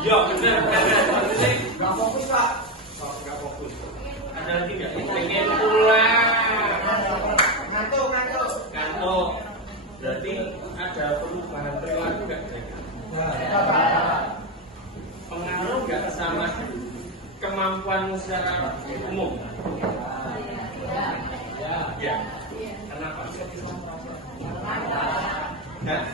Iya benar, maksudnya Nggak fokus Pak. nggak fokus. Ada lagi nggak? Pengen pulang. Ngantuk. Kantor. Berarti ada perubahan perilaku nggak? Pengaruh nggak sama kemampuan secara umum? Ya. Kenapa? Nah,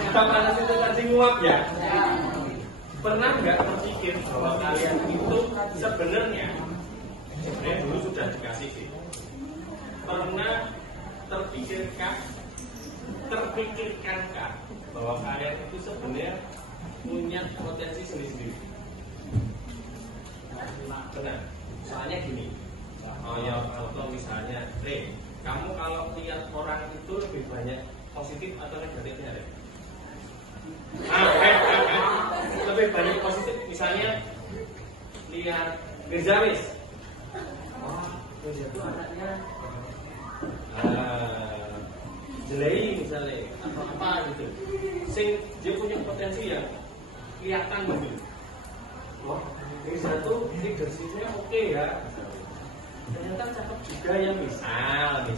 kita panas itu tadi nguap ya. Pernah nggak berpikir bahwa kalian itu sebenarnya dulu sudah dikasih sih. Pernah terpikirkankah bahwa kalian itu sebenarnya punya potensi sendiri-sendiri? Benar. Soalnya gini. Oh ya, kalau misalnya, kamu kalau lihat orang itu lebih banyak positif atau negatifnya, Re? Lebih banyak positif. Misalnya lihat Firzamis. Wah, Firza itu anaknya jelei misalnya atau apa gitu. Sing dia punya potensi yang kelihatan gitu. Wah, Firza tuh leadershipnya oke ya. Ternyata cakep juga ya, misal.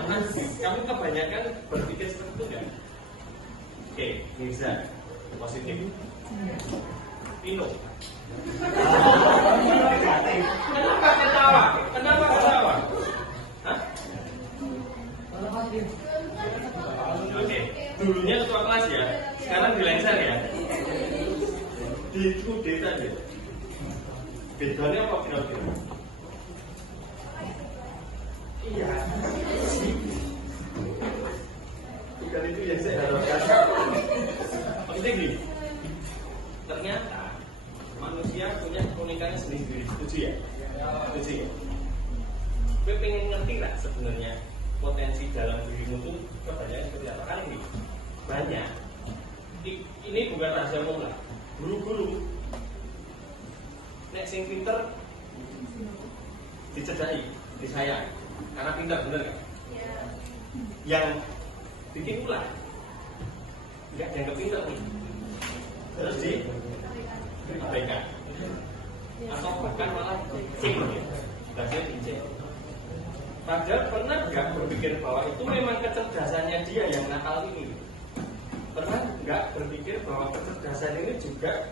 Karena kamu kebanyakan berpikir seperti itu kan? Oke, Mirza positif. Pino. Kenapa ketawa? Hah? Oke, dulunya ketua kelas ya, sekarang dilengsar ya. Di kudeta aja. Bedanya apa kira-kira? Iya. Bukan itu yang saya harapkan. Maksudnya gini, ternyata manusia punya keunikannya sendiri-sendiri. Setuju ya? Setuju ya? Gue pengen ngerti nggak sebenarnya potensi dalam dirimu tuh kebanyakan seperti apa? Kali ini banyak. Ini bukan rahasia umum lah. Guru-guru nek sing pinter dicedai, disayang karena pintar, bener nggak? Yang bikin ulah nggak dianggap pintar nih, terus diabaikan atau bahkan malah dicing ya, bahasanya dicing. Padahal pernah nggak berpikir bahwa itu memang kecerdasannya dia yang nakal ini? Pernah nggak berpikir bahwa kecerdasan ini juga,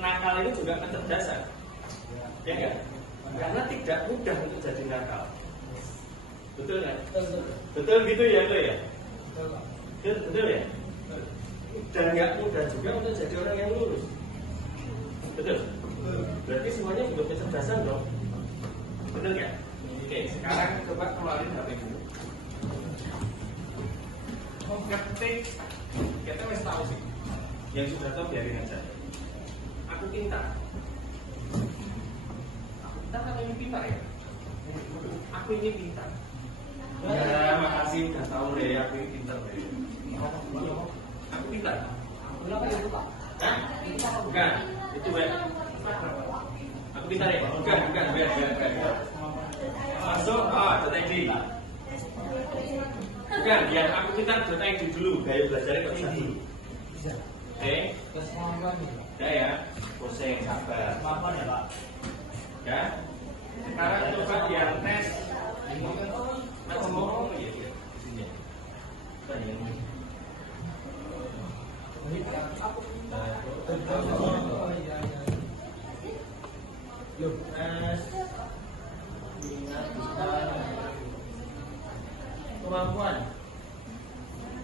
nakal ini juga kecerdasan? Ya nggak? Karena tidak mudah untuk jadi nakal. Betul nggak? Betul gitu ya lo ya? Betul ya? Dan nggak mudah juga untuk jadi orang yang lurus. Betul? Berarti semuanya butuh kecerdasan dong. Betul nggak? Oke, sekarang coba keluarin HP-mu. Ngetik, kita mesti tahu sih. Yang sudah tahu biarin aja. Aku pintar. Kan ini pintar ya? Aku ini pintar. Ya, makasih udah tahu deh, aku ini pintar deh. Aku pintar. Hah? Bukan, itu Ben. Aku pintar ya? Bukan, Ben. Masuk, .id. Bukan, yang aku pintar .id dulu, gaya belajarnya kok bisa dulu. Oke? Udah ya, pusing, sabar. Ya, sekarang coba yang tes macam ngomong ya di sini. Yuk, tes minat kemampuan,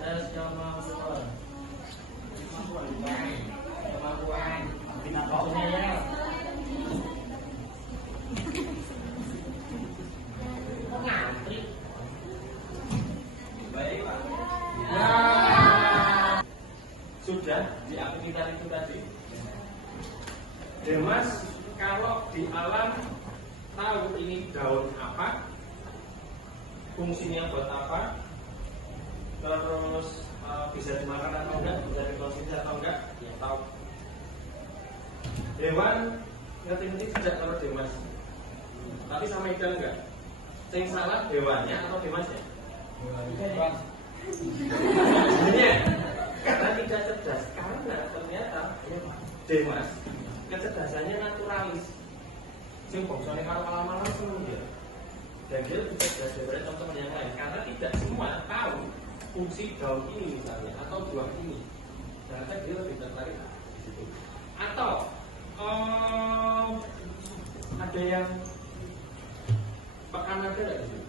tes kemampuan, minat ya. Ngantri. Baik Pak. Nah, sudah di aktivitas itu tadi. Demas, kalau di alam tahu ini daun apa, fungsinya buat apa, terus bisa dimakan atau enggak, bisa dikonsumsi atau enggak, ya tahu. Hewan ngerti-ngerti tidak kalau Demas, tapi sama ikan enggak? Yang salah hewannya atau Demasnya? Hewannya. Karena tidak cerdas, karena ternyata Demas kecerdasannya naturalis. Sing bongsone karo alam-alam seneng dia. Dan dia lebih cerdas daripada teman-teman yang lain karena tidak semua tahu fungsi daun ini misalnya atau buah ini. Ternyata dia lebih tertarik di situ. Atau ada yang pekan ada nggak di situ?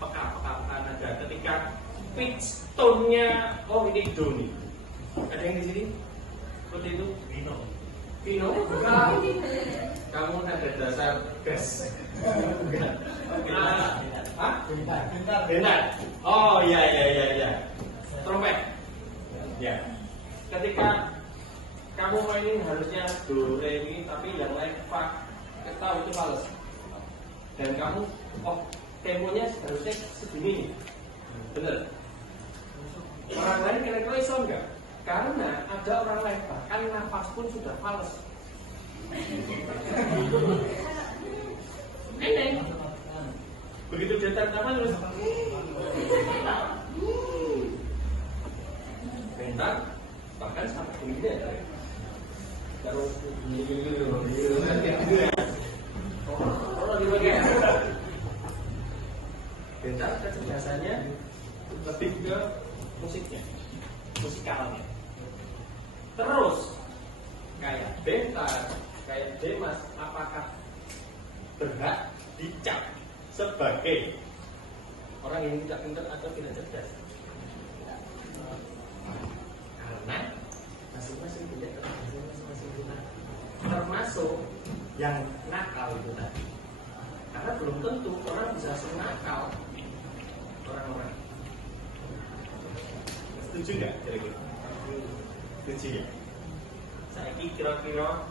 Pekan ada. Ketika pitch tone-nya, oh ini do nih. Ada yang di sini? Seperti itu? Vino? Kamu ada dasar gas? Bukan. Hah? Benar. Oh iya. Trompet. Ya. Ketika kamu mainin harusnya do re mi tapi yang lain fa, kita itu males. Dan kamu, temponya harusnya segini. Bener. Orang lain kira-kira iso enggak? Karena ada orang lain bahkan nafas pun sudah fals. Eneng. Begitu dia tertawa terus bentar, bahkan sampai ini ada. Terus bentar kecerdasannya lebih ke musiknya, musikalnya. Terus kayak Bentar, kayak Demas, apakah berhak dicap sebagai orang yang tidak pintar atau tidak cerdas? Karena masing-masing punya kecerdasan masing-masing guna. Termasuk yang nakal itu tadi. Karena belum tentu orang bisa senakal orang-orang. Setuju nggak kira-kira? Setuju ya? Saya kira-kira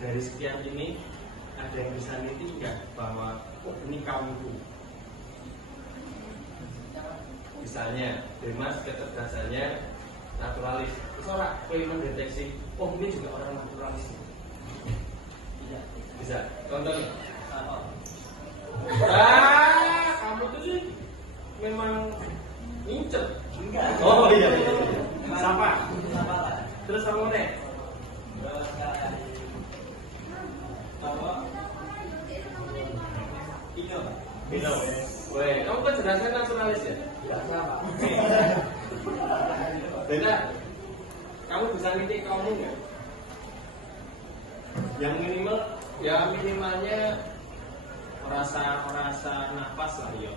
dari sekian ini ada yang bisa ngerti nggak bahwa ini kaumku. Misalnya Demas kecerdasannya naturalis. Seorang boleh mendeteksi, ini juga orang naturalis. Iya, bisa. Contohnya? Kamu tuh sih memang ngincer. Oh iya. Sapa. Terus kamu nih? Pino. Weh, kamu kan jelaskan naturalis ya? Iya, Pak. Benar. Kamu bisa ngerti kamu nggak? Yang minimalnya merasa nafas lah ya.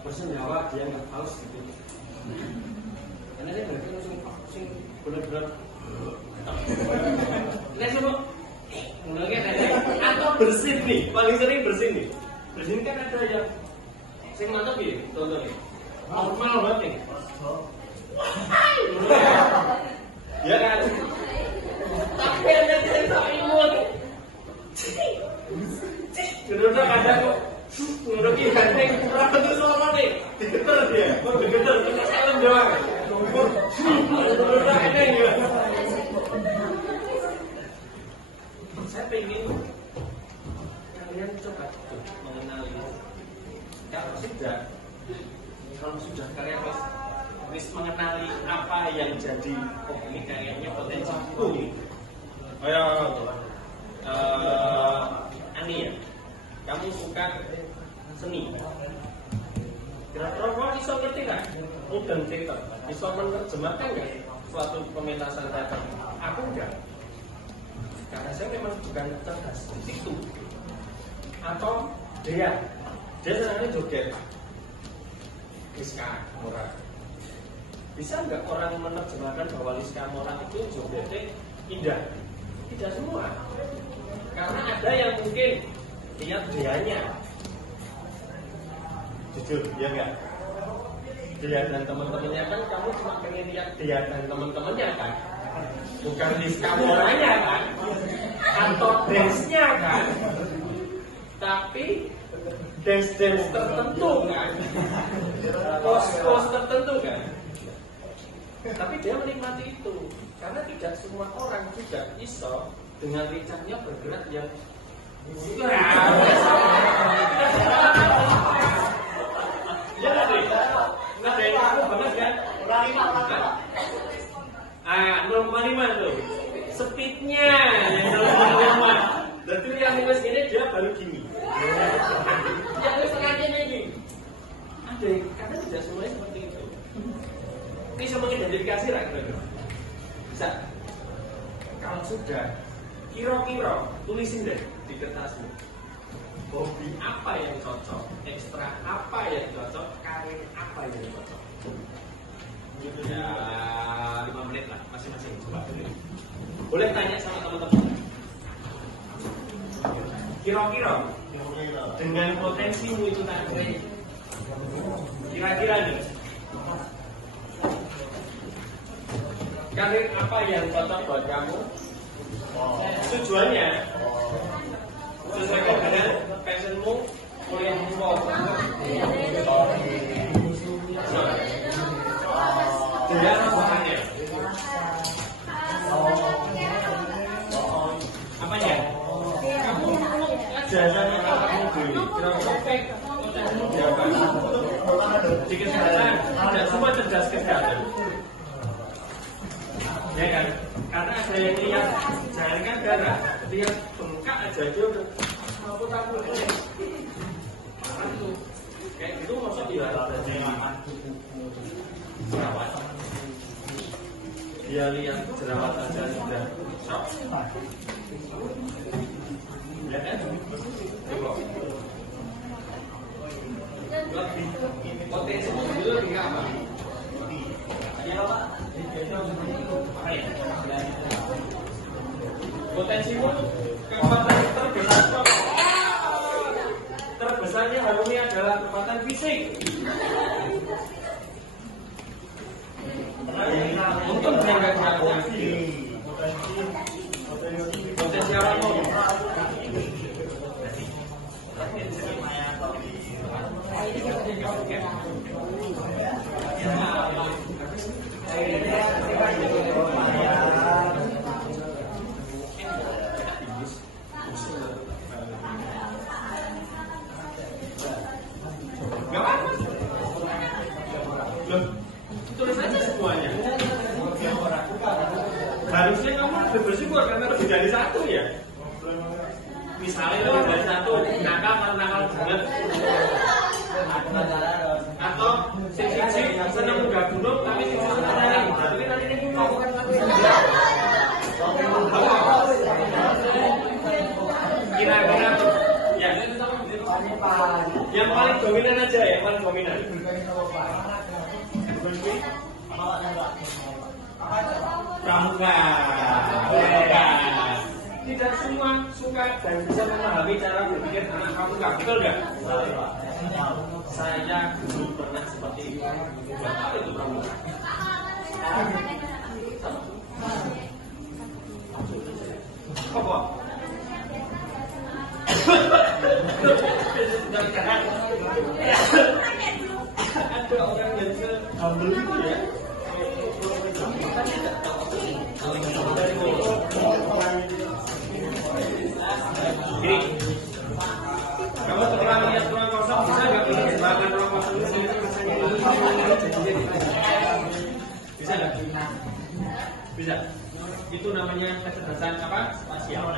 Bersenyawa dia nggak haus gitu. Karena dia berarti langsung benar-benar. Lihat coba, atau bersin nih, paling sering bersin nih. Bersin kan ada yang sing mantap ya, contoh nih. Normal banget nih. Ya kan? Tapi ada sensor imun. Bener-bener kadang kok nguruki ganteng, ora betul suara nih. Digeter dia, digeter, kita salam doang. Bener-bener ada ya. Saya pengen kalian coba mengenali. Kalau sudah kalian wis mengenali apa yang jadi ini kayaknya potensiku nih. Ani ya, kamu suka seni. Kira-kira kamu bisa ngerti nggak? Mudah cerita, bisa menerjemahkan nggak suatu pementasan teater? Aku enggak. Karena saya memang bukan cerdas di situ. Atau dia senangnya joget. Liska Mora. Bisa nggak orang menerjemahkan bahwa Liska Mora itu jogetnya indah? Tidak semua. Karena ada yang mungkin lihat dianya. Jujur, ya nggak? Dia dan teman-temannya kan kamu cuma pengen lihat dia dan teman-temannya kan? Bukan Liska Moranya kan? Atau dance-nya kan? Tapi dance-dance tertentu kan? Pose-pose tertentu kan? Tapi dia menikmati itu. Karena tidak semua orang juga iso dengan lincahnya bergerak yang ya nggak deh, nggak deh, aku banget kan? 0,5 tuh speednya yang 0,5. Jadi yang nulis ini dia baru gini. Yang nulis tengahnya ini. Ada karena tidak semuanya seperti itu. Ini bisa mengidentifikasi lah kira-kira. Bisa. Kalau sudah kira-kira tulisin deh di kertasmu. Hobi apa yang cocok, ekstra apa yang cocok, karir apa yang cocok. Gitu ya, 5 menit lah masing-masing. Coba dulu. Boleh tanya sama teman-teman. Kira-kira dengan potensimu itu tadi, kira-kira nih, karir apa yang cocok buat kamu? Tujuannya sesuai dengan passionmu, kuliahmu mau dengan apanya? Apanya? Kamu ngajaran kamu beli di kesehatan, tidak semua cerdas kesehatan. Ya kan? Karena ada yang lihat jaringan darah, lihat bengkak aja dia udah takut kayak gitu maksud dia jerawat. Dia lihat jerawat aja sudah shock. Ya kan? Coba. Lebih potensi itu lebih apa? Ya Pak. Potensimu kekuatan terbesarnya harusnya adalah kekuatan fisik. Untuk menjaga jaraknya potensi orang mau tulis aja semuanya. Harusnya kamu lebih bersyukur karena lebih dari satu ya. Misalnya itu dari satu nakal banget, atau sisi senang udah gunung tapi sisi senang tapi nanti ini mau kira-kira ya yang paling dominan aja ya, paling dominan. Pramuka. Tidak semua suka dan bisa memahami cara berpikir anak pramuka, betul nggak? Saya dulu pernah seperti itu. Apa itu pramuka? Apa? Ada orang yang humble itu ya. Gini, kamu setelah lihat ruang kosong bisa nggak pilih bahkan ruang kosong itu bisa nggak? Bisa. Itu namanya kecerdasan apa? Spasial.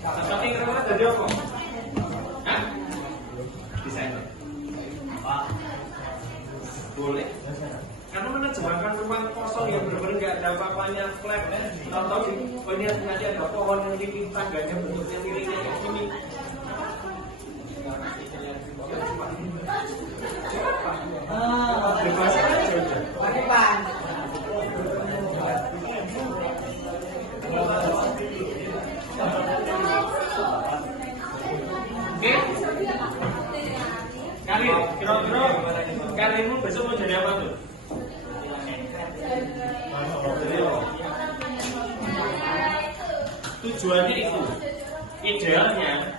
Tapi kira-kira dari apa? Hah? Desainer. Boleh. Karena menerjemahkan ruang kosong yang benar-benar nggak ada apa-apanya, flat, tahu-tahu ini nanti ada pohon yang tinggi, tangganya bentuknya miringnya kayak gini. Bebas aja udah. Pakai pan. Oke? Karir, kira-kira karirmu besok mau jadi apa tuh? Tujuannya itu, idealnya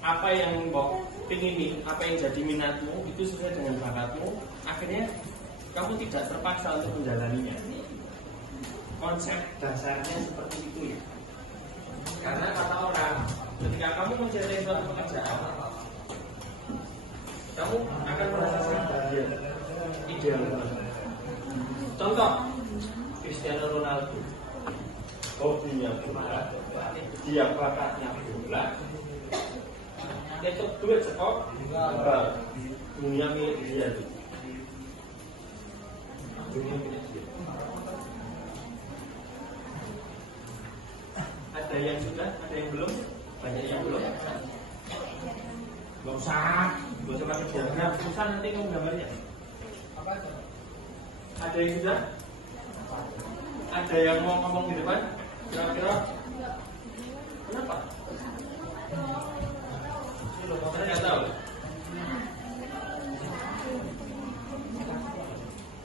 apa yang mau pingin, apa yang jadi minatmu itu sesuai dengan bakatmu. Akhirnya kamu tidak terpaksa untuk menjalaninya. Konsep dasarnya seperti itu ya. Karena kata orang, ketika kamu menjalani suatu pekerjaan, kamu akan merasa sangat bahagia. Ideal banget. Contoh, Cristiano Ronaldo hobinya bola, dia bakatnya bola, itu duit sekop dunia milik dia tuh. Dunia milik dia. Ada yang sudah, ada yang belum, banyak yang belum. Gak usah pakai diagram, susah nanti kamu gambarnya. Ada yang sudah? Ada yang mau ngomong di depan? Kira-kira? Kenapa? Saya nggak tahu.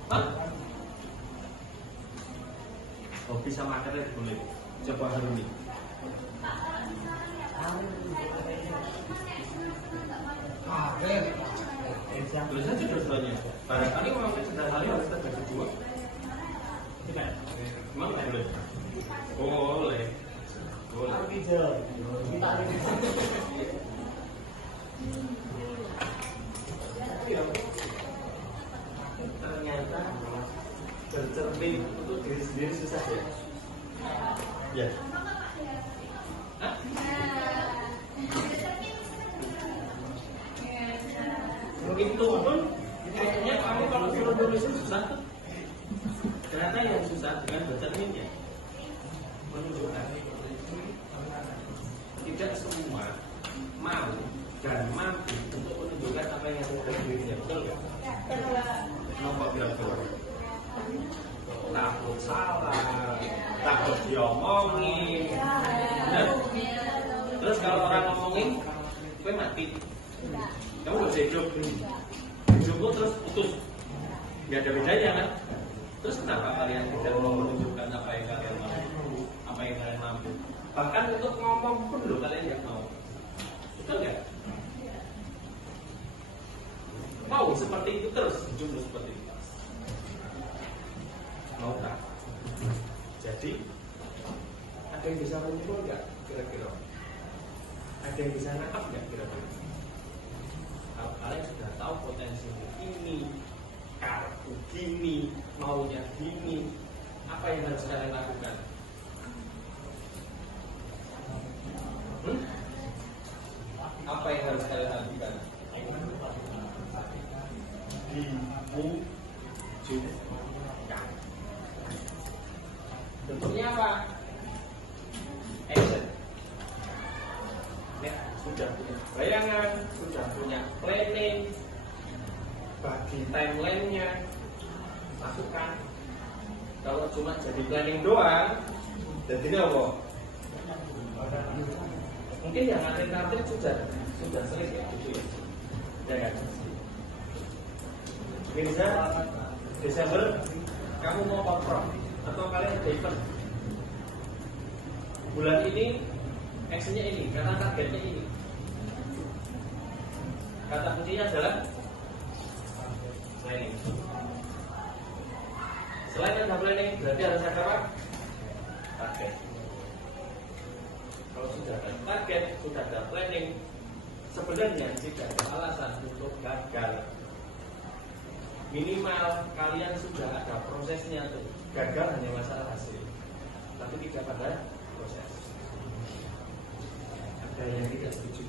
Hah? Hobi sama karir boleh. Coba Haruni. Tulis saja dua-duanya. Barangkali memang sehari harus terbagi dua. Tidak. Memang nggak boleh. Boleh. Boleh. Ternyata bercermin untuk diri sendiri susah ya. Ya. Hah? Begitu pun, kayaknya kamu kalau suruh nulis susah tuh. Ternyata yang susah dengan bercerminnya menunjukkan tidak semua mau dan mampu untuk menunjukkan apa yang ada dalam dirinya, betul nggak? Nomor kira-kira takut salah, takut diomongin, benar? Terus kalau orang ngomongin, gue mati. Kamu udah hidup, hidupmu terus putus, nggak ada bedanya kan? Terus kenapa kalian tidak mau menunjukkan apa yang kalian mampu, apa yang kalian mampu? Bahkan untuk ngomong pun loh kalian nggak mau, betul nggak? Mau seperti itu terus, hidupmu seperti itu. Mau tak? Jadi ada yang bisa menyimpul nggak kira-kira? Ada yang bisa nangkap nggak kira-kira? Kalau kalian sudah tahu potensi ini, kartu gini, maunya gini, apa yang harus kalian lakukan? Apa yang harus kalian lakukan? Diwujudkan. Bentuknya apa? Action. Ya, sudah punya bayangan, sudah punya planning, bagi timeline-nya, masukkan. Kalau cuma jadi planning doang, jadi apa? Mungkin yang nanti sudah selesai gitu ya, ya kan? Bisa Desember kamu mau kontrol atau kalian ada event bulan ini, actionnya ini, karena targetnya ini. Kata kuncinya adalah planning. Selain ada planning, berarti harus ada apa? Target. Kalau sudah ada target, sudah ada planning, sebenarnya tidak ada alasan untuk gagal. Minimal kalian sudah ada prosesnya tuh. Gagal hanya masalah hasil, tapi tidak pada proses. Ada yang tidak setuju?